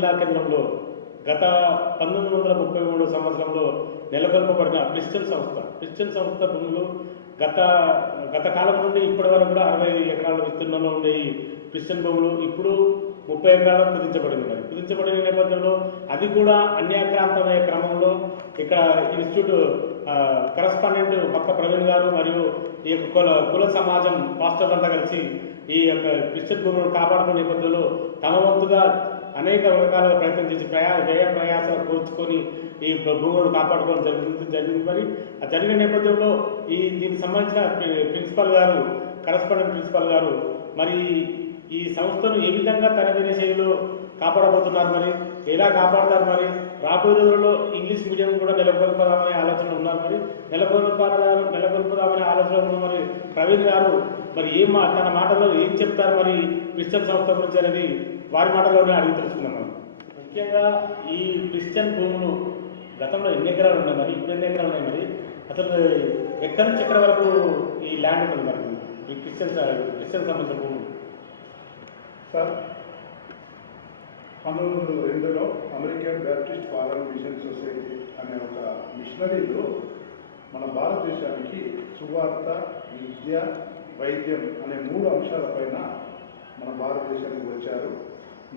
జిల్లా కేంద్రంలో గత 1933 సంవత్సరంలో నెలకొల్పబడిన క్రిస్టియన్ సంస్థ భూములు గత కాలం నుండి ఇప్పటి వరకు కూడా 60 ఎకరాల విస్తీర్ణంలో ఉండే ఈ క్రిస్టియన్ భూములు ఇప్పుడు 30 ఎకరాలకు కుదించబడిన నేపథ్యంలో అది కూడా అన్యాక్రాంతమయ్యే క్రమంలో ఇక్కడ ఇన్స్టిట్యూట్ కరస్పాండెంట్ పక్క ప్రవీణ్ గారు మరియు ఈ యొక్క కుల సమాజం పాస్టర్లు అంతా కలిసి ఈ యొక్క క్రిస్టియన్ భూములను కాపాడుకునే నేపథ్యంలో తమ వంతుగా అనేక రకాల ప్రయత్నం చేసి వ్యయ ప్రయాసాలు కోర్చుకొని ఈ భూములను కాపాడుకోవడం జరిగింది. మరి ఆ జరిగిన నేపథ్యంలో దీనికి సంబంధించిన ప్రిన్సిపల్ గారు కరస్పాండెంట్ ప్రిన్సిపల్ గారు మరి ఈ సంస్థను ఏ విధంగా తనదైన శైలిలో కాపాడబోతున్నారు, మరి ఎలా కాపాడతారు, మరి రాబోయే రోజుల్లో ఇంగ్లీష్ మీడియం కూడా నెలకొల్పదామనే ఆలోచన ఉన్నారు. మరి నెలకొల్పదామనే ఆలోచన ఉన్న మరి ప్రవీణ్ గారు మరి తన మాటల్లో ఏం చెప్తారు మరి క్రిస్టియన్ సంస్థ గురించి అనేది వారి మాటల్లోనే అడిగి తెలుసుకున్నాం. మనం ముఖ్యంగా ఈ క్రిస్టియన్ భూములు గతంలో ఎన్ని ఎకరాలు ఉన్నాయి, మరి ఇప్పుడు ఎన్ని ఎకరాలు ఉన్నాయి, మరి అసలు ఎక్కడి నుంచి ఎక్కడి వరకు ఈ ల్యాండ్ ఉంది మరి ఈ క్రిస్టియన్ సంబంధించిన భూములు? సార్, 1902లో American Baptist foreign mission society అనే ఒక మిషనరీలో మన భారతదేశానికి సువార్త, విద్య, వైద్యం అనే 3 అంశాలపైన మన భారతదేశానికి వచ్చారు.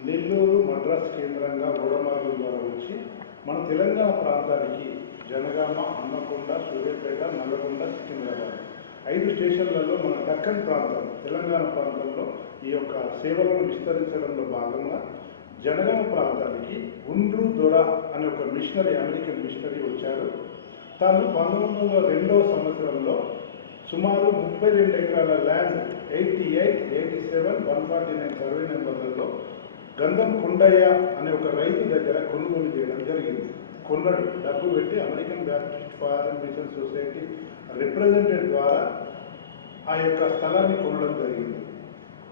నెల్లూరు, మద్రాస్ కేంద్రంగా గోడమార్గం ద్వారా వచ్చి మన తెలంగాణ ప్రాంతానికి జనగామ, హన్మకొండ, సూర్యాపేట, నల్లగొండ, సికింద్రాబాద్ 5 స్టేషన్లలో మన దక్కన్ ప్రాంతం, తెలంగాణ ప్రాంతంలో ఈ యొక్క సేవలను విస్తరించడంలో భాగంగా జనగామ ప్రాంతానికి ఉండ్రు దొర అనే ఒక మిషనరీ, అమెరికన్ మిషనరీ వచ్చారు. తాను 1902వ సంవత్సరంలో సుమారు 32 ఎకరాల ల్యాండ్ 88, 87, 149 సర్వే నెంబర్లలో గంధం కొండయ్య అనే ఒక రైతు దగ్గర కొనుగోలు చేయడం జరిగింది. కొన్నాడు, డబ్బు పెట్టి American Baptist foreign mission society representative ద్వారా ఆ యొక్క స్థలాన్ని కొనడం జరిగింది.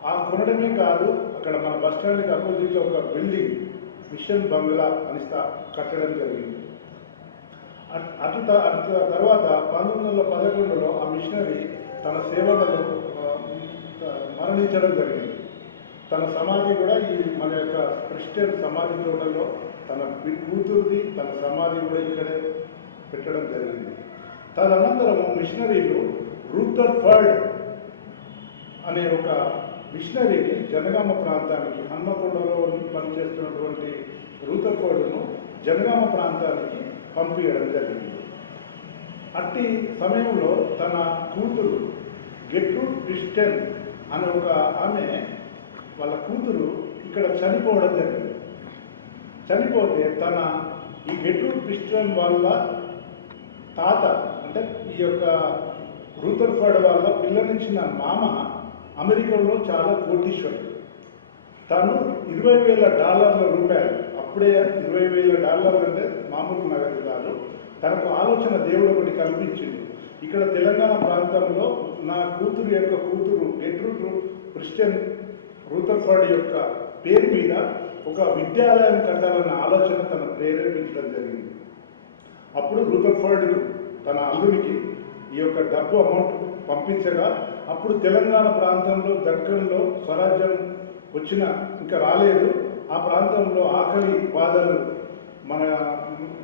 ఆ కొనడమే కాదు, అక్కడ మన బస్టాండ్కి అపోజిట్లో ఒక బిల్డింగ్ మిషన్ బంగ్లా అని కట్టడం జరిగింది. తర్వాత 1911లో ఆ మిషనరీ తన సేవలలో మరణించడం జరిగింది. తన సమాధి కూడా ఈ మన యొక్క క్రిస్టియన్ సమాధి తోటలో తన కూతురుది తన సమాధి కూడా ఇక్కడే పెట్టడం జరిగింది. తదనంతరము మిషనరీలు రూథర్ఫర్డ్ అనే ఒక మిషనరీని జనగామ ప్రాంతానికి, హన్మకొండలో పనిచేస్తున్నటువంటి రూథర్ఫర్డ్ను జనగామ ప్రాంతానికి పంపించడం జరిగింది. అట్టి సమయంలో తన కూతురు గెట్రూడ్ క్రిస్టియన్ అనే ఒక ఆమె వాళ్ళ కూతురు ఇక్కడ చనిపోవడం జరిగింది. చనిపోతే ఈ గెట్రూడ్ క్రిస్టియన్ వాళ్ళ తాత, అంటే ఈ యొక్క రూథర్ఫర్డ్ వాళ్ళ పిల్లనిచ్చిన మామ అమెరికాలో చాలా కోటీశ్వరుడు. తను $20,000 అప్పుడే $20,000 అంటే మామూలు నగదు కాదు. తనకు ఆలోచన దేవుడు ఒకటి కల్పించింది. ఇక్కడ తెలంగాణ ప్రాంతంలో నా కూతురు గెట్రూడ్ క్రిస్టియన్ రూథర్ఫర్డ్ యొక్క పేరు మీద ఒక విద్యాలయం కట్టాలన్న ఆలోచన తన ప్రేరేపించడం జరిగింది. అప్పుడు రూథర్ఫర్డ్ తన అల్లుడికి ఈ యొక్క డబ్బు అమౌంట్ పంపించగా, అప్పుడు తెలంగాణ ప్రాంతంలో దక్కన్లో స్వరాజ్యం ఇంకా రాలేదు. ఆ ప్రాంతంలో ఆకలి బాధలు,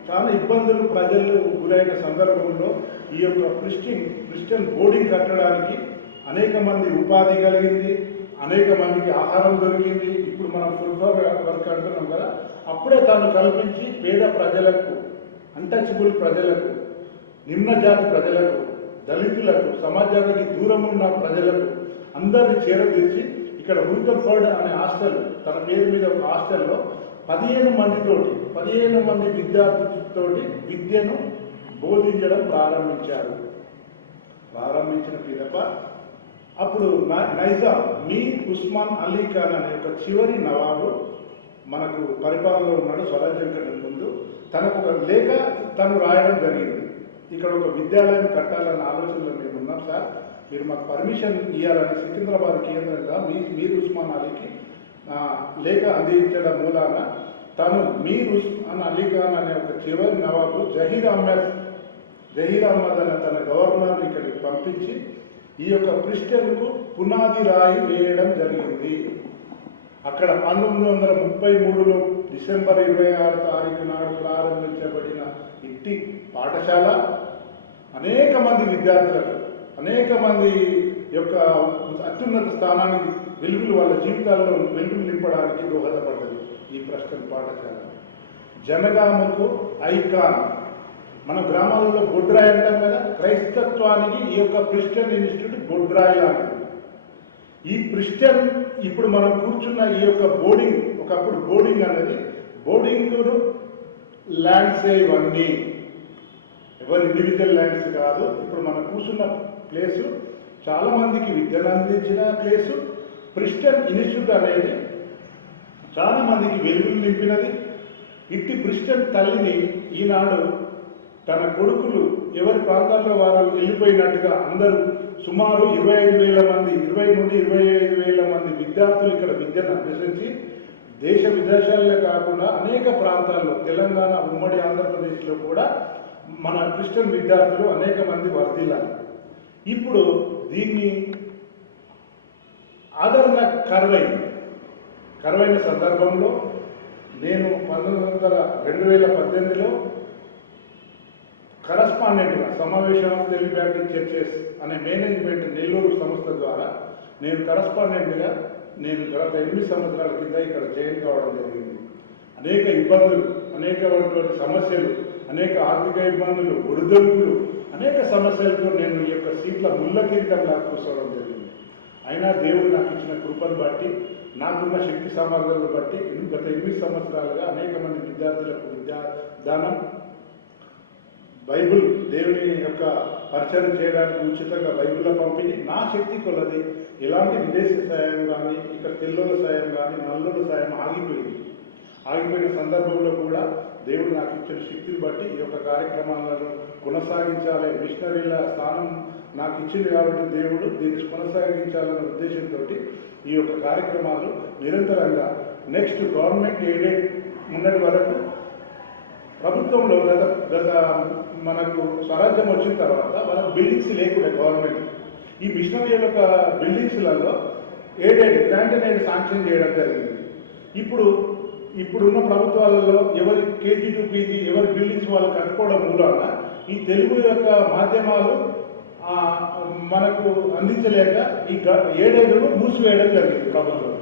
చాలా ఇబ్బందులు ప్రజలు గురైన సందర్భంలో ఈ యొక్క క్రిస్టియన్ బోర్డింగ్ కట్టడానికి అనేక మంది ఉపాధి కలిగింది, అనేక మందికి ఆహారం దొరికింది. ఇప్పుడు మనం ఫుల్ వర్క్ అంటున్నాం కదా, అప్పుడే తాను కల్పించి పేద ప్రజలకు, అన్టచబుల్ ప్రజలకు, నిమ్న జాతి ప్రజలకు, దళితులకు, సమాజానికి దూరం ఉన్న ప్రజలకు అందరినీ చేరదీసి ఇక్కడ రూథర్ఫర్డ్ అనే హాస్టల్, తన పేరు మీద ఒక హాస్టల్లో 15 మంది విద్యార్థులతోటి విద్యను బోధించడం ప్రారంభించిన పిదప అప్పుడు నైజాం మీర్ ఉస్మాన్ అలీ ఖాన్ అనే ఒక చివరి నవాబు మనకు పరిపాలనలో ఉన్నాడు. స్వరాజ్యం కంటే ముందు తనకు ఒక లేఖ తను రాయడం జరిగింది. ఇక్కడ ఒక విద్యాలయం కట్టాలన్న ఆలోచనలో మేము ఉన్నాం సార్, మీరు మాకు పర్మిషన్ ఇవ్వాలని సికింద్రాబాద్ కేంద్రంగా మీర్ ఉస్మాన్ అలీకి లేఖ అందించడం మూలాన తను మీర్ ఉస్మాన్ అలీ ఖాన్ అనే ఒక చివరి నవాబు జహీర్ అహ్మద్ అనే తన గవర్నర్ని ఇక్కడికి పంపించి ఈ యొక్క క్రిస్టియన్కు పునాది రాయి వేయడం జరిగింది. అక్కడ 1933లో డిసెంబర్ 26 తారీఖు నాడు ప్రారంభించబడిన ఇట్టి పాఠశాల అనేక మంది విద్యార్థులకు అనేక మంది యొక్క అత్యున్నత స్థానానికి వెలుగులు వాళ్ళ జీవితాల్లో వెలుగులు నింపడానికి దోహదపడ్డది ఈ ప్రెస్టన్ పాఠశాల. జనగామకు ఐకాన్. మన గ్రామాలలో బొడ్రాయి అంటాం కదా, క్రైస్తత్వానికి ఈ యొక్క ప్రిస్టన్ ఇన్స్టిట్యూట్ బొడ్రాయి లాంటిది. ఈ ప్రిస్టన్ ఇప్పుడు మనం కూర్చున్న ఈ యొక్క బోర్డింగ్, ఒకప్పుడు బోర్డింగ్ అనేది బోర్డింగ్ ల్యాండ్సే ఇవన్నీ, ఎవరి ఇండివిజువల్ ల్యాండ్స్ కాదు. ఇప్పుడు మనం కూర్చున్న ప్లేసు చాలా మందికి విద్యను అందించిన ప్లేసు. ప్రిస్టన్ ఇన్స్టిట్యూట్ అనేది చాలా మందికి వెలుగులు నింపినది. ఇట్టి ప్రిస్టన్ తల్లిని ఈనాడు తన కొడుకులు ఎవరి ప్రాంతాల్లో వారు వెళ్ళిపోయినట్టుగా అందరూ సుమారు 25,000 మంది, 20 నుండి 25,000 మంది విద్యార్థులు ఇక్కడ విద్యను అభ్యసించి దేశ విదేశాల్లో కాకుండా అనేక ప్రాంతాల్లో తెలంగాణ ఉమ్మడి ఆంధ్రప్రదేశ్లో కూడా మన క్రిస్టియన్ విద్యార్థులు అనేక మంది వర్ధిల్లాలి. ఇప్పుడు దీన్ని ఆదరణ కరువైన సందర్భంలో నేను 2018లో కరస్పాండెంట్గా సమావేశం ఆఫ్ తెలుగు బ్యాప్టిస్ట్ చర్చెస్ అనే మేనేజ్మెంట్ నెల్లూరు సంస్థ ద్వారా నేను కరస్పాండెంట్గా గత 8 సంవత్సరాల కింద ఇక్కడ జాయిన్ కావడం జరిగింది. అనేక ఇబ్బందులు, అనేకమైనటువంటి సమస్యలు, అనేక ఆర్థిక ఇబ్బందులు, ఒడిదొడుకులు, అనేక సమస్యలతో నేను ఈ యొక్క సీట్ల ముళ్ళ కిరీటంగా కూర్చోవడం జరిగింది. అయినా దేవుడు నాకు ఇచ్చిన కృపను బట్టి, నాకున్న శక్తి సామర్థ్యాలను బట్టి గత 8 సంవత్సరాలుగా అనేక మంది విద్యార్థులకు విద్యాదానం, బైబిల్ దేవుని యొక్క పరిచయం చేయడానికి ఉచితంగా బైబిల్లో పంపిణీ, నా శక్తి కొలది ఎలాంటి విదేశీ సాయం కానీ, ఇక్కడ తెల్లోల సాయం కానీ, నల్లోల సాయం ఆగిపోయిన సందర్భంలో కూడా దేవుడు నాకు ఇచ్చిన శక్తిని బట్టి ఈ యొక్క కార్యక్రమాలను కొనసాగించాలి. మిషనరీల స్థానం నాకు ఇచ్చింది కాబట్టి దేవుడు దీన్ని కొనసాగించాలన్న ఉద్దేశంతో ఈ యొక్క కార్యక్రమాలు నిరంతరంగా నెక్స్ట్ గవర్నమెంట్ ఎయిడెడ్ ఉన్నటి వరకు ప్రభుత్వంలో గత మనకు స్వరాజ్యం వచ్చిన తర్వాత వాళ్ళకి బిల్డింగ్స్ లేకుండా గవర్నమెంట్ ఈ మిషనరీ యొక్క బిల్డింగ్స్లలో ఎయిడెడ్ గ్రాంట్ అనేది శాంక్షన్ చేయడం జరిగింది. ఇప్పుడున్న ప్రభుత్వాలలో ఎవరి కేజీ టు పీజీ ఎవరి బిల్డింగ్స్ వాళ్ళు కట్టుకోవడం మూలాన ఈ తెలుగు యొక్క మాధ్యమాలు మనకు అందించలేక ఈ ఏడేళ్లను మూసివేయడం జరిగింది ప్రభుత్వం.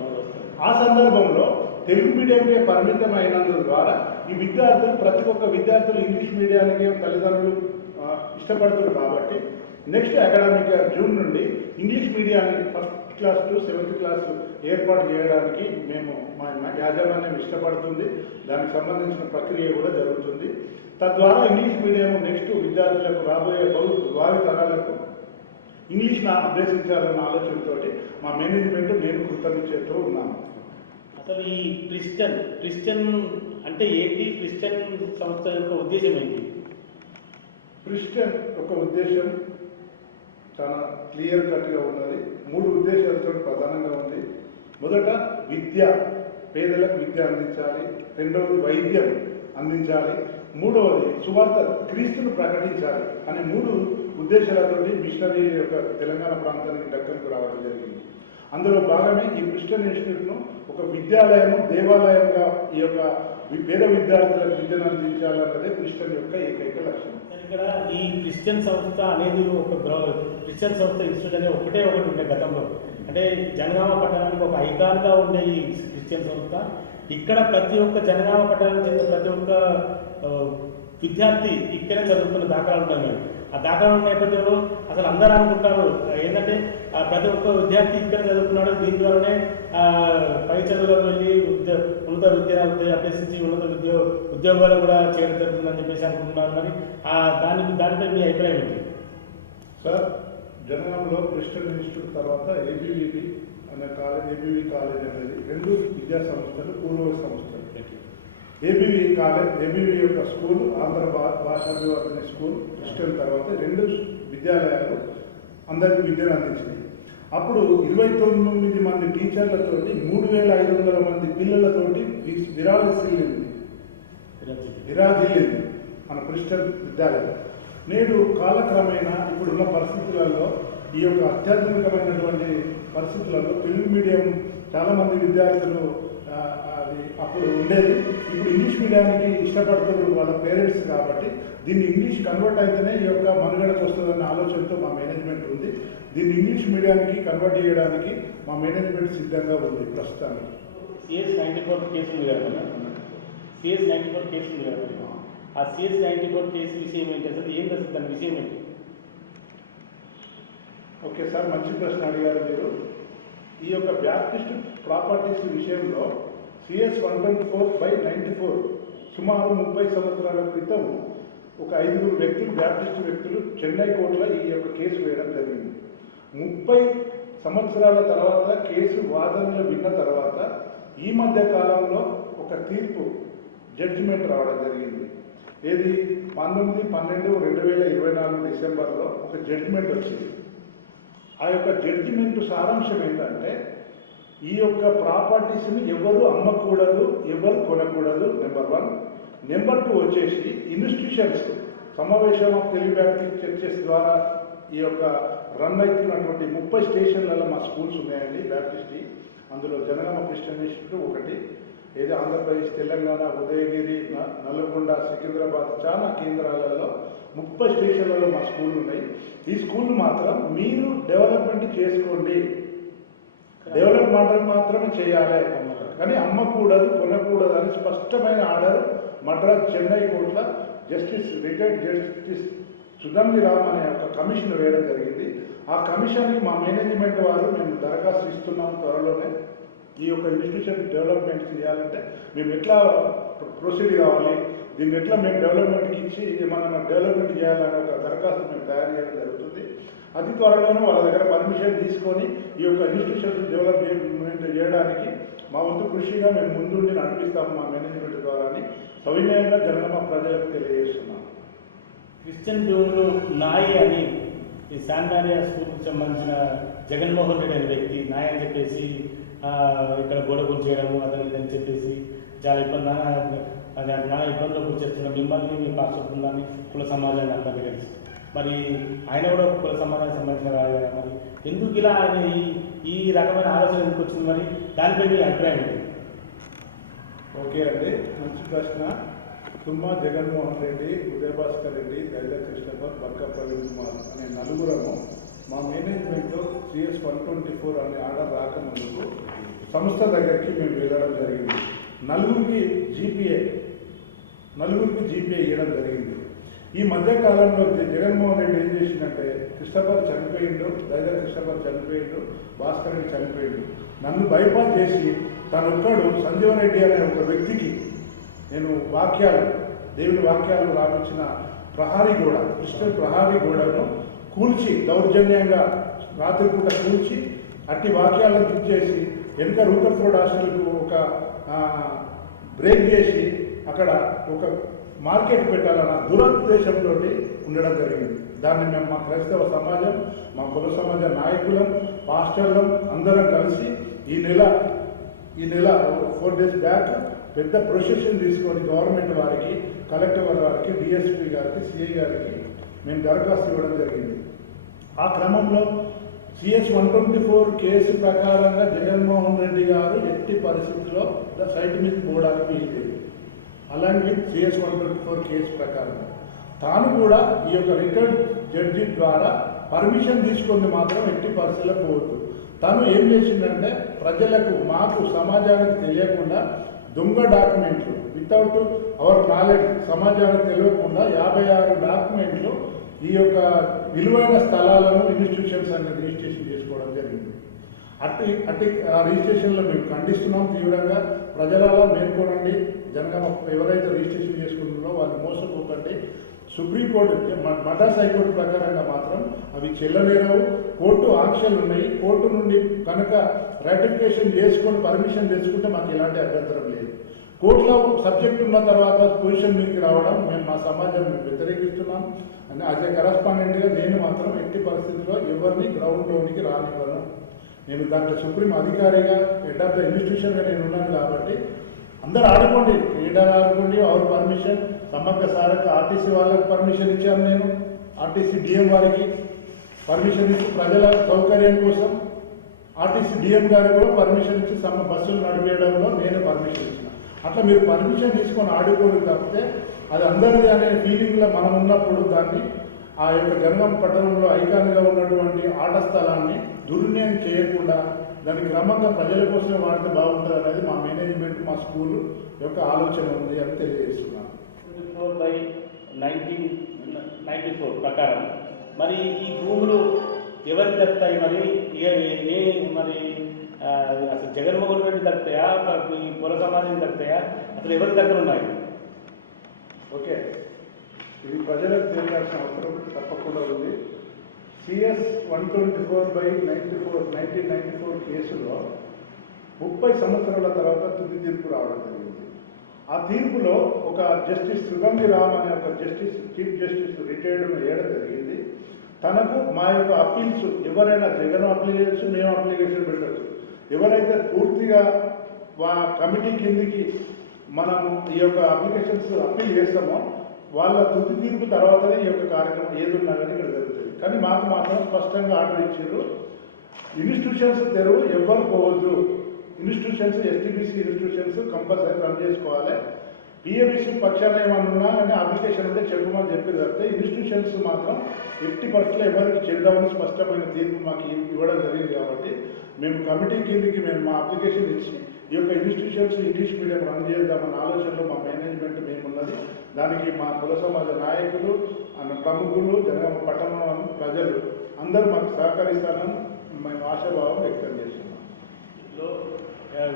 ఆ సందర్భంలో తెలుగు మీడియంకే పరిమితమైనందు ద్వారా ఈ విద్యార్థులు ప్రతి ఒక్క విద్యార్థులు ఇంగ్లీష్ మీడియానికి తల్లిదండ్రులు ఇష్టపడుతున్నారు కాబట్టి నెక్స్ట్ అకాడమిక్ ఇయర్ జూన్ నుండి ఇంగ్లీష్ మీడియాన్ని 1st class to 7th class ఏర్పాటు చేయడానికి మా యాజమాన్యం ఇష్టపడుతుంది. దానికి సంబంధించిన ప్రక్రియ కూడా జరుగుతుంది. తద్వారా ఇంగ్లీష్ మీడియం నెక్స్ట్ విద్యార్థులకు రాబోయే భావి తరాలకు ఇంగ్లీష్ను అభ్యసించాలన్న ఆలోచనతో మా మేనేజ్మెంట్ నేను కృతజ్ఞతతో ఉన్నాను. అసలు ఈ క్రిస్టియన్ అంటే ఏంటి? క్రిస్టియన్ సంస్థ యొక్క ఉద్దేశం ఏంటి? క్రిస్టియన్ యొక్క ఉద్దేశం చాలా క్లియర్ కట్గా ఉన్నది. 3 ఉద్దేశాలతో ప్రధానంగా ఉంది. మొదట విద్య, పేదలకు విద్య అందించాలి. రెండవది వైద్యం అందించాలి. మూడవది సువార్త, క్రీస్తును ప్రకటించాలి అనే 3 ఉద్దేశాలతో మిషనరీ యొక్క తెలంగాణ ప్రాంతానికి దక్కనకు రావడం జరిగింది. అందులో భాగమే ఈ క్రిస్టియన్ ఇన్స్టిట్యూట్ను ఒక విద్యాలయము, దేవాలయంగా ఈ యొక్క పేద విద్యార్థులకు విద్యను అందించాలన్నదే క్రిస్టియన్ యొక్క ఏకైక లక్ష్యం. ఇక్కడ ఈ క్రిస్టియన్ సంస్థ అనేది క్రిస్టియన్ సంస్థ ఇన్స్టిట్యూట్ అనేది ఒకటి ఉండే గతంలో. అంటే జనగామ పట్టణానికి ఒక ఐకాన్గా ఉండే ఈ క్రిస్టియన్ సంస్థ ఇక్కడ ప్రతి ఒక్క జనగామ పట్టణానికి చెందిన ప్రతి ఒక్క విద్యార్థి ఇక్కడే చదువుకున్న దాఖలాలు ఉంటాయి. ఆ దాఖలాల నేపథ్యంలో అసలు అందరూ అనుకుంటారు ఏంటంటే ప్రతి ఒక్క విద్యార్థి ఇక్కడ చదువుకున్నాడు, దీని ద్వారానే పై చదువులకు వెళ్ళి ఉన్నత విద్య అభ్యసించి ఉద్యోగాలు కూడా చేయడం జరుగుతుందని చెప్పేసి అనుకుంటున్నారు. మరి దానిపై మీ అభిప్రాయం ఏంటి? సార్, జనగాంలో క్రిస్టియన్ ఇన్స్టిట్యూట్ తర్వాత ఏబీవీపీ అనే కాలేజ్, ఏబీవీ కాలేజ్ అనేది 2 విద్యా సంస్థలు, పూర్వ సంస్థలు. ఏబీవీ యొక్క స్కూల్ ఆంధ్ర భాషాభివర్ధన స్కూల్ క్రిస్టియన్ తర్వాత 2 విద్యాలయాలు అందరికీ విద్యను అందించినాయి. అప్పుడు 29 మంది టీచర్లతోటి 3,500 మంది పిల్లలతోటి విరాజిల్లింది మన క్రిస్టియన్ విద్యాలయం. నేడు కాలక్రమేణా ఇప్పుడున్న పరిస్థితులలో ఈ యొక్క అత్యాధునికమైనటువంటి పరిస్థితులలో తెలుగు మీడియం చాలామంది విద్యార్థులు అది అప్పుడు ఉండేది. ఇప్పుడు ఇంగ్లీష్ మీడియానికి ఇష్టపడుతున్నారు వాళ్ళ పేరెంట్స్ కాబట్టి దీన్ని ఇంగ్లీష్ కన్వర్ట్ అయితేనే ఈ యొక్క మనుగడకు వస్తుందన్న ఆలోచనతో మా మేనేజ్మెంట్ ఉంది. దీన్ని ఇంగ్లీష్ మీడియానికి కన్వర్ట్ చేయడానికి మా మేనేజ్మెంట్ సిద్ధంగా ఉంది ప్రస్తుతానికి. సిఎస్ 94 కేసు ఉంది కదా, సిఎస్ 94 కేసు ఉంది కదా, ఆ సిఎస్ 94 కేసు విషయం ఏంటి, అసలు ఏంటి, అసలు దాని విషయం ఏంటి? ఓకే సార్, మంచి ప్రశ్న అడిగారు మీరు. ఈ యొక్క బ్యాప్టిస్ట్ ప్రాపర్టీస్ విషయంలో సిఎస్ 124/94 సుమారు 30 సంవత్సరాల క్రితం ఒక 5 వ్యక్తులు, బ్యాప్టిస్ట్ వ్యక్తులు చెన్నై కోర్టులో ఈ యొక్క కేసు వేయడం జరిగింది. 30 సంవత్సరాల తర్వాత కేసు వాదనలు విన్న తర్వాత ఈ మధ్య కాలంలో ఒక తీర్పు, జడ్జిమెంట్ రావడం జరిగింది. ఏది 19/12/2024 డిసెంబర్లో ఒక జడ్జిమెంట్ వచ్చింది. ఆ యొక్క జడ్జిమెంట్ సారాంశం ఏంటంటే ఈ యొక్క ప్రాపర్టీస్ని ఎవరు అమ్మకూడదు, ఎవరు కొనకూడదు, నెంబర్ 1. నెంబర్ 2 వచ్చేసి ఇన్స్టిట్యూషన్స్, సమావేశం ఆఫ్ తెలుగు బ్యాప్టిస్ట్ చర్చెస్ ద్వారా ఈ యొక్క రన్ అవుతున్నటువంటి 30 స్టేషన్లలో మా స్కూల్స్ ఉన్నాయండి బ్యాప్టిస్ట్. అందులో జనగామ క్రిస్టియన్ ఇన్స్టిట్యూట్ ఒకటి, ఏది ఆంధ్రప్రదేశ్, తెలంగాణ, ఉదయగిరి, నల్గొండ, సికింద్రాబాద్ చాలా కేంద్రాలలో 30 స్టేషన్లలో మా స్కూళ్ళు ఉన్నాయి. ఈ స్కూల్ మాత్రం మీరు డెవలప్మెంట్ చేసుకోండి, డెవలప్మెంట్ మాత్రమే చేయాలి, కానీ అమ్మకూడదు, కొనకూడదు అని స్పష్టమైన ఆర్డర్ మద్రాస్ చెన్నై కోర్టులో రిటైర్డ్ జస్టిస్ సుధంబి రామ్ అనే ఒక కమిషన్ వేయడం జరిగింది. ఆ కమిషన్కి మా మేనేజ్మెంట్ వారు మేము దరఖాస్తు ఇస్తున్నాం త్వరలోనే. ఈ యొక్క ఇన్స్టిట్యూషన్ డెవలప్మెంట్ చేయాలంటే మేము ఎట్లా ప్రొసీడ్ కావాలి, దీన్ని ఎట్లా మేము డెవలప్మెంట్కి ఇచ్చి ఏమన్నా డెవలప్మెంట్ చేయాలనే ఒక దరఖాస్తు మేము తయారు చేయడం జరుగుతుంది. అతి త్వరలోనే వాళ్ళ దగ్గర పర్మిషన్ తీసుకొని ఈ యొక్క ఇన్స్టిట్యూషన్ డెవలప్మెంట్ చేయడానికి మా వంతు కృషిగా మేము ముందుండి నడిపిస్తాము మా మేనేజ్మెంట్ ద్వారా అని సవినయంగా జనగామ ప్రజలకు తెలియజేస్తున్నాం. క్రిస్టియన్ భూములు నాయి అని ఈ శాంతానియా స్కూల్కి సంబంధించిన జగన్మోహన్ రెడ్డి అనే వ్యక్తి నాయ అని చెప్పేసి ఇక్కడ గొడవలు చేయడము అదని చెప్పేసి చాలా నానా ఇబ్బందులు గురి చేస్తున్న మిమ్మల్ని, మీ పాస్టర్ బృందాన్ని, కుల సమాజాన్ని అందరికీ తెలుసు. మరి ఆయన కూడా కుల సమాజానికి సంబంధించిన వాడు కదా, మరి ఎందుకు ఇలా ఆయన ఈ రకమైన ఆలోచన ఎందుకు వచ్చింది, మరి దానిపై మీ అభిప్రాయం ఏంటి? ఓకే అండి, మంచి ప్రశ్న. తుమ్మా జగన్మోహన్ రెడ్డి, ఉదయభాస్కర్ రెడ్డి, దైదా కృష్ణపర్, బర్కా ప్రవీణ్ కుమార్ అనే నలుగురము మా మేనేజ్మెంట్లో సిఎస్ 124 అనే ఆర్డర్ రాకముందుకు సంస్థ దగ్గరికి మేము వెళ్ళడం జరిగింది. నలుగురికి జీపీఏ ఇవ్వడం జరిగింది. ఈ మధ్యకాలంలో జగన్మోహన్ రెడ్డి ఏం చేసిందంటే, కృష్ణపర్ చనిపోయిండు, దైదా కృష్ణపర్ చనిపోయిండు, భాస్కర్ రెడ్డి చనిపోయిండు, నన్ను బైపాస్ చేసి తనొక్కడు సంజీవన్ రెడ్డి అనే ఒక వ్యక్తికి నేను దేవుని వాక్యాలు రాపించిన ప్రహారీ గోడ, క్రిస్టియన్ ప్రహారీ గోడను కూల్చి, దౌర్జన్యంగా రాత్రిపూట కూల్చి అట్టి వాక్యాలను ఇచ్చేసి వెనుక రూటర్ఫోర్డ్ హాస్టల్కు ఒక బ్రేక్ చేసి అక్కడ ఒక మార్కెట్ పెట్టాలన్న దురుద్దేశంతో ఉండడం జరిగింది. దాన్ని మేము మా క్రైస్తవ సమాజం, మా కుల సమాజ నాయకులం, పాస్టర్లం అందరం కలిసి ఈ నెల 4 days బ్యాక్ పెద్ద ప్రొసెషన్ తీసుకొని గవర్నమెంట్ వారికి, కలెక్టర్ వారికి, డిఎస్పీ గారికి, సిఐ గారికి మేము దరఖాస్తు ఇవ్వడం జరిగింది. ఆ క్రమంలో సిఎస్ 124 కేసు ప్రకారంగా జగన్మోహన్ రెడ్డి గారు ఎట్టి పరిస్థితుల్లో సైట్ మీద పోవడానికి వీలులేదు. అలాంటి సిఎస్ 124 కేసు ప్రకారం తాను కూడా ఈ యొక్క రిటైర్డ్ జడ్జి ద్వారా పర్మిషన్ తీసుకుంది మాత్రం ఎట్టి పరిస్థితుల్లో పోవద్దు. తను ఏం చేసిందంటే, ప్రజలకు, మాకు, సమాజానికి తెలియకుండా దొంగ డాక్యుమెంట్లు వితౌట్ అవర్ నాలెడ్జ్, సమాజానికి తెలియకుండా 56 డాక్యుమెంట్లు ఈ యొక్క విలువైన స్థలాలను ఇన్స్టిట్యూషన్స్ అనేది రిజిస్ట్రేషన్ చేసుకోవడం జరిగింది. అట్టి ఆ రిజిస్ట్రేషన్లో మేము ఖండిస్తున్నాం తీవ్రంగా. ప్రజలలో మేల్కొనండి, జనగామ ఎవరైతే రిజిస్ట్రేషన్ చేసుకుంటున్నారో వాళ్ళు మోసపోకండి. సుప్రీంకోర్టు, మద్రాస్ హైకోర్టు ప్రకారంగా మాత్రం అవి చెల్లలేరవు. కోర్టు ఆంక్షలు ఉన్నాయి. కోర్టు నుండి కనుక రాటిఫికేషన్ చేసుకొని పర్మిషన్ తెచ్చుకుంటే మాకు ఎలాంటి అభ్యంతరం లేదు. కోర్టులో సబ్జెక్ట్ ఉన్న తర్వాత పొజిషన్ మీదకి రావడం మేము మా సమాజం వ్యతిరేకిస్తున్నాం. అంటే యాజ్ ఏ కరస్పాండెంట్గా నేను మాత్రం ఎట్టి పరిస్థితుల్లో ఎవరిని గ్రౌండ్లోనికి రానివ్వను. నేను దాంట్లో సుప్రీం అధికారిగా, హెడ్ ఆఫ్ ద ఇన్స్టిట్యూషన్గా నేను ఉన్నాను కాబట్టి అందరూ ఆడుకోండి, క్రీడలు ఆడుకోండి. Our permission, Sammakka Sarakka RTC వాళ్ళకి పర్మిషన్ ఇచ్చాను నేను, ఆర్టీసీ డిఎం వారికి పర్మిషన్ ఇచ్చి ప్రజల సౌకర్యం కోసం ఆర్టీసీ డిఎం గారికి కూడా పర్మిషన్ ఇచ్చి బస్సులు నడిపేయడంలో నేను అట్లా మీరు పర్మిషన్ తీసుకొని ఆడుకోరు తప్పితే అది అందరిది అనే ఫీలింగ్లో మనం ఉన్నప్పుడు దాన్ని ఆ యొక్క జనగాం పట్టణంలో ఐకాన్గా ఉన్నటువంటి ఆట స్థలాన్ని దుర్వినియోగం చేయకుండా దాన్ని క్రమంగా ప్రజల కోసం వాడితే బాగుంటుంది అనేది మా మేనేజ్మెంట్ మా స్కూల్ యొక్క ఆలోచన ఉంది అని తెలియజేస్తున్నాను. 24/1994 ప్రకారం మరి ఈ భూములు ఎవరికి దక్కుతాయి? మరి మరి అసలు జగన్మోహన్ రెడ్డి దక్కుతాయా, ఈ కుల సమాజం దక్కుతాయా, అసలు ఎవరి దగ్గర ఉన్నాయి? ఓకే, ఇది ప్రజలకు తెలియాల్సిన అవసరం తప్పకుండా ఉంది. సిఎస్ 124/1994 కేసులో 30 సంవత్సరాల తర్వాత తుది తీర్పు రావడం జరిగింది. ఆ తీర్పులో ఒక జస్టిస్ సుగంధి రామ్ అనే ఒక చీఫ్ జస్టిస్ రిటైర్డ్ వేయడం జరిగింది. తనకు మా యొక్క అప్పీల్స్ ఎవరైనా జగన్ అప్లికేషన్ మేము అప్లికేషన్ పెట్టచ్చు, ఎవరైతే పూర్తిగా కమిటీ కిందికి మనము ఈ యొక్క అప్లికేషన్స్ అప్పీల్ చేస్తామో వాళ్ళ తుది తీర్పు తర్వాతనే ఈ యొక్క కార్యక్రమం ఏదున్నా కానీ ఇక్కడ జరుగుతుంది. కానీ మాకు మాత్రం స్పష్టంగా ఆర్డర్ ఇచ్చారు, ఇన్స్టిట్యూషన్స్ తెరువు ఎవ్వరు పోవద్దు, institutions ST BC institutions compulsory run చేసుకోవాలి, పిఏబీసీ పక్షాన ఏమన్నా ఉన్నా అంటే అప్లికేషన్ ఉంటే చెప్పమని చెప్పి తప్పితే ఇన్స్టిట్యూషన్స్ మాత్రం 50% ఎవరికి చెందామని స్పష్టమైన తీర్పు మాకు ఇవ్వడం జరిగింది. కాబట్టి మేము కమిటీ కిందికి మా అప్లికేషన్ ఇచ్చి ఈ యొక్క ఇన్స్టిట్యూషన్స్ ఇంగ్లీష్ మీడియం రన్ చేద్దామన్న ఆలోచనలో మా మేనేజ్మెంట్ మేమున్నది. దానికి మా కుల సమాజ నాయకులు ప్రముఖులు జనగామ పట్టణం ప్రజలు అందరూ మాకు సహకరిస్తారని మేము ఆశాభావం వ్యక్తం చేస్తున్నాం.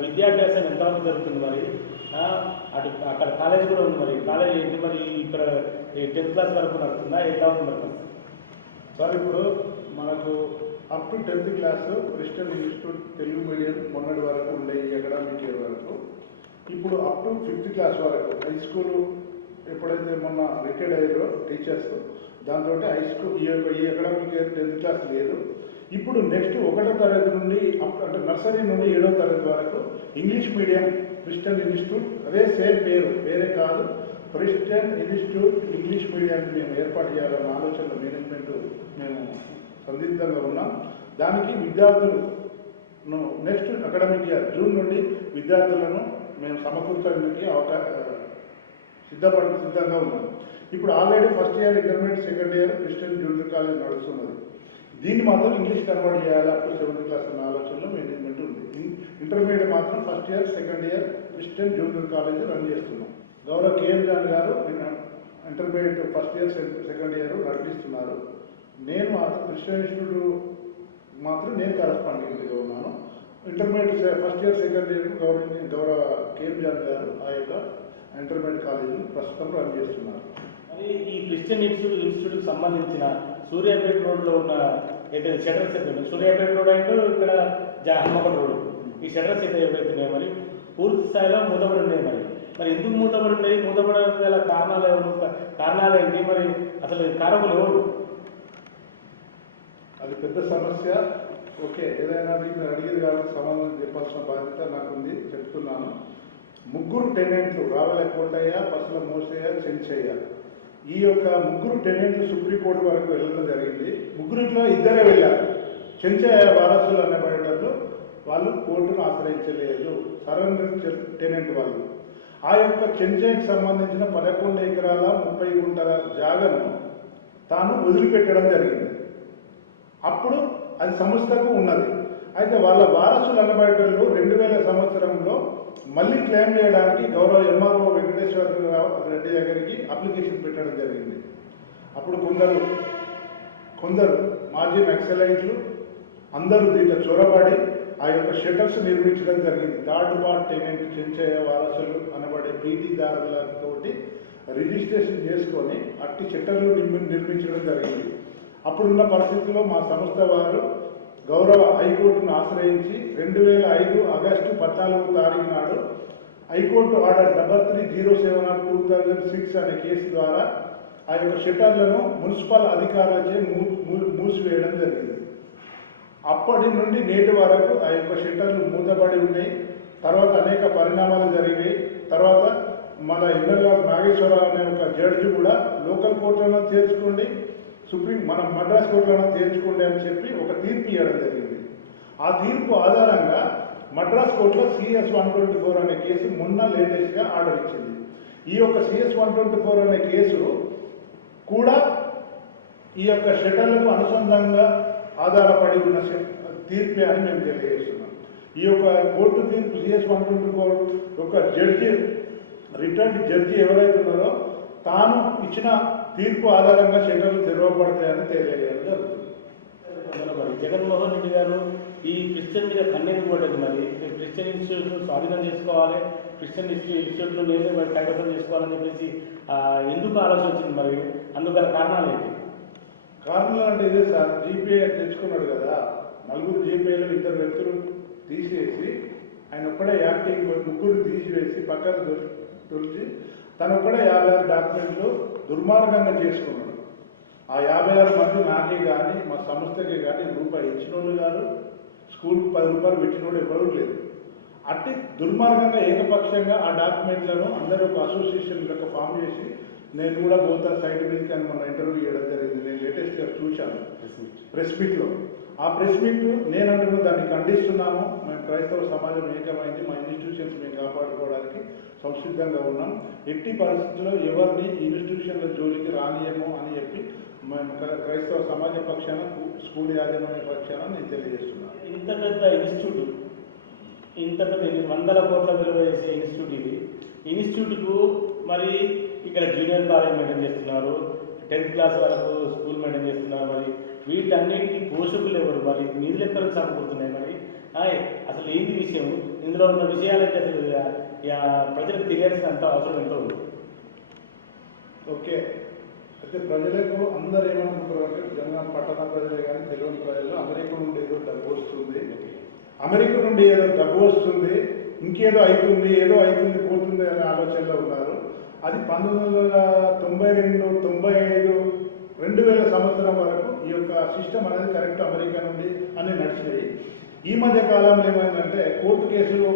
విద్యాభ్యాసం ఎంతవరకు జరుగుతుంది? మరి అక్కడ కాలేజ్ కూడా ఉంది, మరి కాలేజ్ ఏంటి? మరి ఇక్కడ 10th క్లాస్ వరకు నడుస్తుందా? ఎట్లా ఉంది మరి? సార్ ఇప్పుడు మనకు up to 10th class Christian institute Telugu medium మొన్నటి వరకు ఉండే ఈ అకాడమిక్ ఇయర్ వరకు, ఇప్పుడు అప్ టు 5th క్లాస్ వరకు హై స్కూల్ ఎప్పుడైతే మొన్న రిటైర్డ్ అయ్యారో టీచర్స్, దాంతో హై స్కూల్ ఈ అకాడమిక్ ఇయర్ 10th క్లాస్ లేదు. ఇప్పుడు నెక్స్ట్ 1వ తరగతి నుండి అంటే నర్సరీ నుండి 7వ తరగతి వరకు ఇంగ్లీష్ మీడియం క్రిస్టియన్ ఇన్స్టిట్యూట్, అదే సేమ్ పేరు వేరే కాదు, క్రిస్టియన్ ఇన్స్టిట్యూట్ ఇంగ్లీష్ మీడియాన్ని మేము ఏర్పాటు చేయాలన్న ఆలోచనలో మేనేజ్మెంట్ మేము సందిగ్ధంగా ఉన్నాం. దానికి విద్యార్థులను నెక్స్ట్ అకాడమిక్ ఇయర్ జూన్ నుండి విద్యార్థులను మేము సమకూర్చడానికి సిద్ధంగా ఉన్నాం. ఇప్పుడు already first year intermediate, second year Christian junior college నడుస్తున్నది. దీన్ని మాత్రం ఇంగ్లీష్ కన్వర్ట్ చేయాలి అప్ టు 7th క్లాస్ అన్న ఆలోచనలో మేనేజ్మెంట్ ఉంది. ఇంటర్మీడియట్ మాత్రం first year, second year Christian junior college run చేస్తున్నాం. గౌరవ కేఎం జాన్ గారు intermediate first year, second year నడిపిస్తున్నారు. నేను మాత్రం క్రిస్టియన్ ఇన్స్టిట్యూట్ మాత్రం నేను కరస్పాండింగ్గా ఉన్నాను. Intermediate first year, second year గౌరవ కేఎం జాన్ గారు ఆ యొక్క ఇంటర్మీడియట్ కాలేజీని ప్రస్తుతం రన్ చేస్తున్నారు. మరి ఈ క్రిస్టియన్ ఇన్స్టిట్యూట్కి సంబంధించిన సూర్యాపేట రోడ్లో ఉన్న ఏదైతే షటర్స్ అయితే సూర్యాపేట రోడ్ అంటే ఇక్కడ హనుమకొండ రోడ్, ఈ షటర్స్ అయితే ఏవైతే ఉన్నాయో మరి పూర్తి స్థాయిలో మూతపడి ఉన్నాయి. మరి ఎందుకు మూతపడి ఉన్నాయి? మూతపడడం గల కారణాలు ఏంటి? మరి అసలు కారకులు ఎవరు? అది పెద్ద సమస్య. ఓకే, ఏదైనా మీరు అడిగేది కాబట్టి సమాధానం చెప్పాల్సిన బాధ్యత నాకుంది, చెప్తున్నాను. 3 టెనెంట్లు రావెల కోటయ్య, పసుల మోసయ్య, చెంచయ్య, ఈ యొక్క 3 టెనెంట్లు సుప్రీంకోర్టు వరకు వెళ్ళడం జరిగింది. 3లో 2 వెళ్ళారు. చెంచయ్య వారసులు అనబడేటప్పుడు వాళ్ళు కోర్టును ఆశ్రయించలేదు, సరెండర్ టెనెంట్ వాళ్ళు. ఆ యొక్క చెంచయ్యకి సంబంధించిన 11 ఎకరాల 30 గుంటల జాగను తాను వదిలిపెట్టడం జరిగింది. అప్పుడు అది సంస్థకు ఉన్నది. అయితే వాళ్ళ వారసులు అనబడేటప్పుడు 2000 సంవత్సరంలో మళ్ళీ క్లెయిమ్ చేయడానికి గౌరవ ఎంఆర్ఓ వెంకటేశ్వరరావు రెడ్డి దగ్గరికి అప్లికేషన్ పెట్టడం జరిగింది. అప్పుడు కొందరు మాజీ నక్సలైట్లు అందరూ దీంట్లో చొరబడి ఆ యొక్క షటర్స్ నిర్మించడం జరిగింది. థర్డ్ పార్ట్ టెనెంట్ చెంచయ్య వారసులు అనబడే పీటీదారులతోటి రిజిస్ట్రేషన్ చేసుకొని అట్టి షట్టర్లు నిర్మించడం జరిగింది. అప్పుడున్న పరిస్థితుల్లో మా సంస్థ వారు గౌరవ హైకోర్టును ఆశ్రయించి 2005 ఆగస్టు 14వ తారీఖు నాడు హైకోర్టు ఆర్డర్ 3307/2006 అనే కేసు ద్వారా ఆ యొక్క షట్టర్లను మున్సిపల్ అధికారులచే మూసివేయడం జరిగింది. అప్పటి నుండి నేటి వరకు ఆ యొక్క షట్టర్లు మూతబడి ఉన్నాయి. తర్వాత అనేక పరిణామాలు జరిగాయి. తర్వాత మన ఎమ్మెల్యే నాగేశ్వరరావు అనే ఒక జడ్జి కూడా లోకల్ కోర్టులను చేర్చుకోండి, మన మద్రాస్ కోర్టులను చేర్చుకోండి అని చెప్పి ఒక తీర్పు ఇవ్వడం జరిగింది. ఆ తీర్పు ఆధారంగా మద్రాస్ కోర్టులో CS 124 అనే కేసు మొన్న లేటెస్ట్గా ఆర్డర్ ఇచ్చింది. ఈ యొక్క CS 124 అనే కేసు కూడా ఈ యొక్క షటర్లకు అనుసంధానంగా ఆధారపడి ఉన్న తీర్పే అని మేము తెలియజేస్తున్నాం. ఈ యొక్క కోర్టు తీర్పు CS 124 యొక్క జడ్జి రిటర్న్ జడ్జి ఎవరైతే ఉన్నారో తాను ఇచ్చిన తీర్పు ఆధారంగా షటర్లు తెరవబడతాయని తెలియజేయడం జరుగుతుంది. మరి జగన్మోహన్ రెడ్డి గారు ఈ క్రిస్టియన్ మీద కన్నెందుకు పడ్డది? మరి క్రిస్టియన్ ఇన్స్టిట్యూట్ స్వాధీనం చేసుకోవాలి, క్రిస్టియన్ ఇన్స్టిట్యూట్లు నేనే మరి కైవసం చేసుకోవాలని చెప్పేసి ఎందుకు ఆలోచన వచ్చింది? మరి అందుకల కారణాలు ఏంటి? కారణాలు అంటే ఇదే సార్, జీపీఏ తెచ్చుకున్నాడు కదా, 4 జీపీఏలో 2 వ్యక్తులు తీసివేసి ఆయన ఒక్కడే యాక్టింగ్ 3 తీసివేసి పక్కన తొలిచి తను ఒక్కడే 56 డాక్యుమెంట్లు దుర్మార్గంగా చేసుకున్నాడు. ఆ 56 మంది నాకే కానీ మా సంస్థకి కానీ రూపాయి ఇచ్చిన వాళ్ళు కాదు, స్కూల్కి 10 రూపాయలు పెట్టిన వాళ్ళు ఎవరూ లేదు. అట్టి దుర్మార్గంగా ఏకపక్షంగా ఆ డాక్యుమెంట్లను అందరూ ఒక అసోసియేషన్ లెక్క ఫామ్ చేసి నేను కూడా పోతా సైట్ మీదకి అని మన ఇంటర్వ్యూ చేయడం జరిగింది. నేను లేటెస్ట్గా చూశాను ప్రెస్ మీట్లో. ఆ ప్రెస్ మీట్ నేను అంటున్నా దాన్ని ఖండిస్తున్నాము. మేము క్రైస్తవ సమాజం ఏకమైంది, మా ఇన్స్టిట్యూషన్స్ మేము కాపాడుకోవడానికి సంసిద్ధంగా ఉన్నాం. ఎట్టి పరిస్థితుల్లో ఎవరిని ఇన్స్టిట్యూషన్ల జోలికి రానియము అని చెప్పి మేము క్రైస్తవ సమాజ పక్షాన స్కూల్ యాజమాన్య పక్షాన నేను తెలియజేస్తున్నాను. ఇంత పెద్ద ఇన్స్టిట్యూట్, ఇంత పెద్ద 100 కోట్ల విలువ చేసే ఇన్స్టిట్యూట్ ఇది. ఇన్స్టిట్యూట్కు మరి ఇక్కడ జూనియర్ కాలేజ్ మెయింటైన్ చేస్తున్నారు, 10th క్లాస్ వరకు స్కూల్ మెయింటైన్ చేస్తున్నారు. మరి వీటన్నిటికీ పోషకులు ఎవరు? మరి నిధులు ఎక్కడ సమకూరుతున్నాయి? మరి అసలు ఏంటి విషయం? ఇందులో ఉన్న విషయాలైతే అసలు ప్రజలకు తెలియాల్సినంత అవసరం ఎంతో ఉంది. ఓకే, అయితే ప్రజలకు అందరూ ఏమనుకుంటారు అంటే జనగాం పట్టణ ప్రజలే కానీ తెలియని ప్రజలు అమెరికా నుండి ఏదో డబ్బు వస్తుంది, అమెరికా నుండి ఏదో డబ్బు వస్తుంది, ఇంకేదో అవుతుంది, ఏదో అవుతుంది పోతుంది అనే ఆలోచనలో ఉన్నారు. అది 1992, 95, 2000 సంవత్సరం వరకు ఈ యొక్క సిస్టమ్ అనేది కరెక్ట్ అమెరికా నుండి అన్ని నడిచినాయి. ఈ మధ్య కాలంలో ఏమైందంటే కోర్టు కేసులు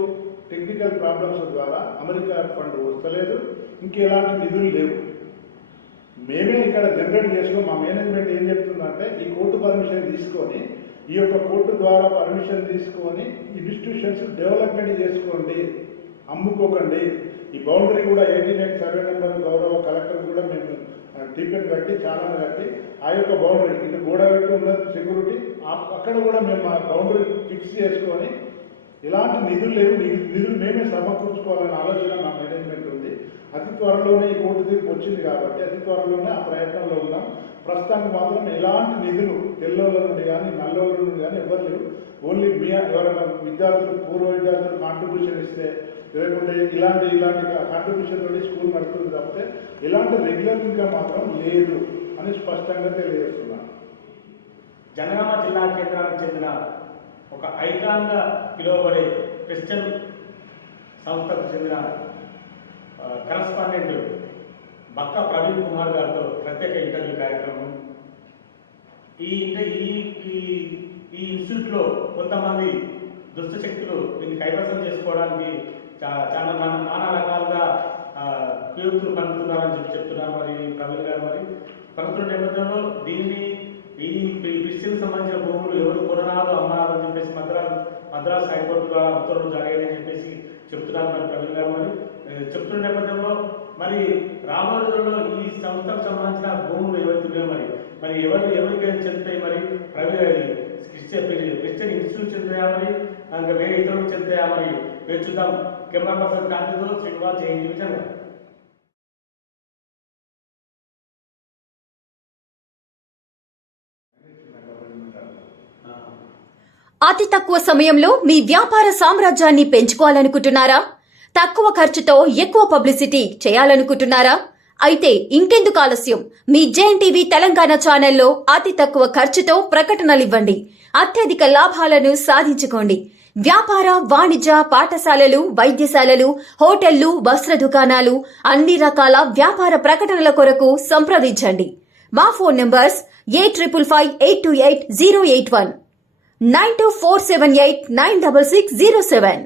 టెక్నికల్ ప్రాబ్లమ్స్ ద్వారా అమెరికా ఫండ్ వస్తలేదు, ఇంకెలాంటి నిధులు లేవు. మేమే ఇక్కడ జనరేట్ చేసుకుని మా మేనేజ్మెంట్ ఏం చెప్తుందంటే ఈ కోర్టు పర్మిషన్ తీసుకొని ఈ యొక్క కోర్టు ద్వారా పర్మిషన్ తీసుకొని ఇన్స్టిట్యూషన్స్ డెవలప్మెంట్ చేసుకోండి, అమ్ముకోకండి. ఈ బౌండరీ కూడా 89 సర్వే నెంబర్ గౌరవ కలెక్టర్ కూడా మేము టికెట్ కట్టి చాలా కట్టి ఆ యొక్క బౌండరీ ఇది గోడ కట్టి ఉన్నది సెక్యూరిటీ అక్కడ కూడా మేము ఆ బౌండరీ ఫిక్స్ చేసుకొని ఇలాంటి నిధులు లేవు, నిధులు మేమే సమకూర్చుకోవాలనే ఆలోచన మా మేనేజ్మెంట్ ఉంది. అతి త్వరలోనే ఈ కోర్టు తీర్పు వచ్చింది కాబట్టి అతి త్వరలోనే ఆ ప్రయత్నంలో ఉన్నాం. ప్రస్తుతానికి మాత్రం ఎలాంటి నిధులు తెల్లోళ్ళ నుండి కానీ నల్లోళ్ళ నుండి కానీ ఎవరు లేవు. ఓన్లీ ఎవరైనా విద్యార్థులు పూర్వ విద్యార్థులు కాంట్రిబ్యూషన్ ఇస్తే లేకుంటే ఇలాంటి కాంట్రిబ్యూషన్ తోటి స్కూల్ నడుస్తుంది తప్పితే ఇలాంటి రెగ్యులర్ ఇన్కమ్ మాత్రం లేదు అని స్పష్టంగా తెలియజేస్తున్నాను. జనగామ జిల్లా కేంద్రానికి చెందిన ఒక ఐకాన్గా పిలువబడే క్రిస్టియన్ సంస్థకు చెందిన కరస్పాండెంట్ బక్క ప్రవీణ్ కుమార్ గారితో ప్రత్యేక ఇంటర్వ్యూ కార్యక్రమం. ఈ ఇన్స్టిట్యూట్లో కొంతమంది దుష్ట శక్తులు దీన్ని కైవసం చేసుకోవడానికి చాలా నానా రకాలుగా కుయుక్తులు పలుకుతున్నారని చెప్తున్నారు మరి ప్రవీణ్ గారు. మరి పలుకుతున్న నేపథ్యంలో దీన్ని ఈ క్రిస్టియన్ సంబంధించిన భూములు ఎవరు కొనరాదు అమ్మరాదు అని చెప్పేసి మద్రాస్ హైకోర్టు ద్వారా ఉత్తర్వులు జారీ అని చెప్పేసి చెప్తున్నారు మరి ప్రవీణ్ గారు. మరి చెప్తున్న నేపథ్యంలో మరి రాబోయే రోజుల్లో ఈ సంస్థకు సంబంధించిన భూములు ఏవైతున్నాయో మరి ఎవరికైనా చెందుతాయి? మరి క్రిస్టియన్ ఇన్స్టిట్యూట్ చెందుతాయా? మరి ఇంకా వేరే ఇతరులకు చెందుతాయా? మరి వేచి చూద్దాం. కెమెరా పర్సన్ కాంతితో శ్రీనివాస్ జైన్ డివిజన్. అతి తక్కువ సమయంలో మీ వ్యాపార సామ్రాజ్యాన్ని పెంచుకోవాలనుకుంటున్నారా? తక్కువ ఖర్చుతో ఎక్కువ పబ్లిసిటీ చేయాలనుకుంటున్నారా? అయితే ఇంకెందుకు ఆలస్యం? మీ జేఎన్టీవీ తెలంగాణ ఛానల్లో అతి తక్కువ ఖర్చుతో ప్రకటనలివ్వండి, అత్యధిక లాభాలను సాధించుకోండి. వ్యాపార, వాణిజ్య, పాఠశాలలు, వైద్యశాలలు, హోటళ్లు, వస్త్ర దుకాణాలు, అన్ని రకాల వ్యాపార ప్రకటనల కొరకు సంప్రదించండి. మా ఫోన్ నంబర్స్ 8558280881 9247896607.